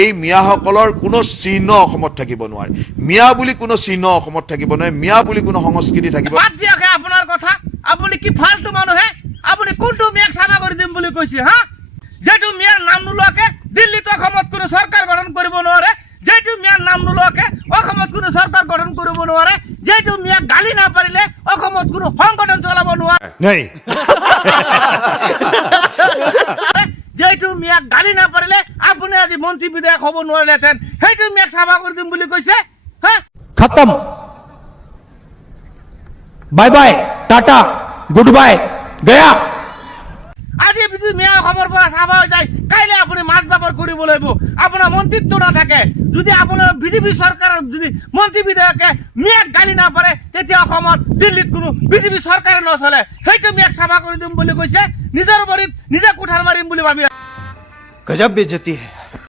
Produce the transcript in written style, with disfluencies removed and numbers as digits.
এই মিয়াসকলৰ কোনো চিহ্ন অসমত থাকিব নোৱাৰে। মিয়া বুলি কোনো চিহ্ন অসমত থাকিব নোৱাৰে, মিয়া বুলি কোনো সংস্কৃতি থাকিব। বাদ দিয়ক আপোনাৰ কথা, আপুনি কি ফাল্টু মানুহে? আপুনি কোনটো মিয়াক চাফা কৰি দিম বুলি কৈছে? হা, যেটো মিয়াৰ নাম নোলোৱাকে দিল্লীত অসমত কোনো চৰকাৰ গঠন কৰিব নোৱাৰে, যেটো মিয়াৰ নাম নোলোৱাকে অসমত কোনো চৰকাৰ গঠন কৰিব নোৱাৰে, যেটো মিয়াক গালি নাপাৰিলে অসমত কোনো সংগঠন চলাব নোৱাৰে, যেটো মিয়াক গালি নাপাৰিলে আপুনি আজি মন্ত্ৰী বিধায়ক হ'ব নোৱাৰিলেহেঁতেন, সেইটো মিয়াক চাফা কৰি দিম বুলি কৈছে। হা, खत्म, bye bye, tata, goodbye, गया। আজি যদি মিয়া অসমৰ পৰা চাফা হৈ যায়, কাইলৈ আপুনি মাছ বাপৰ কৰিব লাগিব, আপোনাৰ মন্ত্ৰীত্ব নাথাকে। যদি আপোনাৰ বিজেপি চৰকাৰৰ যদি মন্ত্ৰী বিধায়কে মিয়াক গালি নাপাৰে, তেতিয়া অসমত দিল্লীত কোনো বিজেপি চৰকাৰে নচলে। সেইটো মিয়াক চাফা কৰি দিম বুলি কৈছে, নিজৰ ভৰিত নিজে কুঠাৰ মাৰিম বুলি ভাবি। गजब बेइज्जती है।